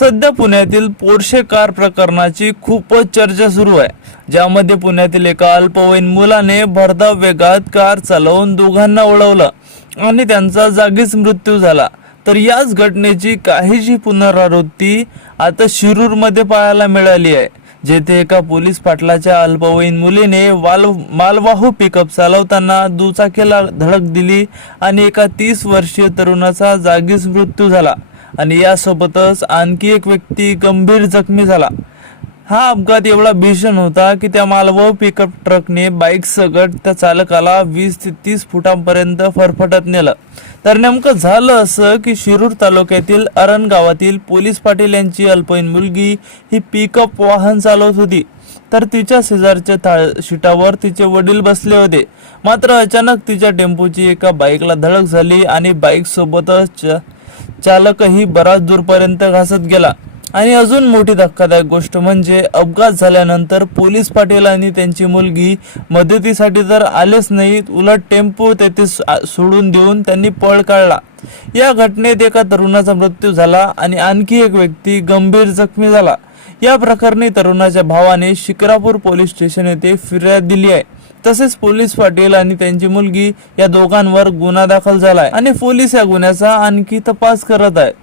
सध्या पुण्यातील Porsche car प्रकरणाची खूपच चर्चा सुरू आहे, ज्यामध्ये पुण्यातील एका अल्पवयीन मुलाने भरधाव वेगात कार चालवून दोघांना उडवलं आणि त्यांचा जागीच मृत्यू झाला। तर याच घटनेची काहीशी पुनरावृत्ती आता शिरूरमध्ये पाहायला मिळाली आहे, जेथे एका पोलीस पाटलाच्या अल्पवयीन मुलीने मालवाहू पिकअप चालवताना दुचाकीला धडक दिली आणि एका 30 वर्षीय तरुणाचा जागीच मृत्यू झाला आणि यासोबतच आणखी एक व्यक्ती गंभीर जखमी झाला। हा अपघात एवढा भीषण होता की त्या मालवाहू पिकअप ट्रकने बाईक सगट त्या चालकाला 20 ते 30 फुटांपर्यंत फरफटत नेलं। तर नेमकं झालं असं की शिरूर तालुक्यातील अरण गावातील पोलीस पाटील यांची अल्पवयीन मुलगी ही पिकअप वाहन चालवत होती, तर तिच्या शेजारच्या सीटावर तिचे वडील बसले होते। मात्र अचानक तिच्या टेम्पोची एका बाईकला धडक झाली आणि बाईक सोबतच चालकही बराच दूरपर्यंत घासत गेला। आणि अजून मोठी धक्कादायक गोष्ट म्हणजे अपघात झाल्यानंतर पोलीस पाटील आणि त्यांची मुलगी मदतीसाठी तर आलेच नाहीत, उलट टेम्पो तेथे सोडून देऊन त्यांनी पळ काढला। या घटनेत एका तरुणाचा मृत्यू झाला आणि आणखी एक व्यक्ती गंभीर जखमी झाला। या प्रकरणी तरुणाच्या भावाने शिक्रापूर पोलीस स्टेशन येथे फिर्याद दिली आहे। तसेच पोलीस पाटील आणि त्यांची मुलगी या दोघांवर गुन्हा दाखल झालाय आणि पोलीस या गुन्ह्याचा आणखी तपास करत आहेत।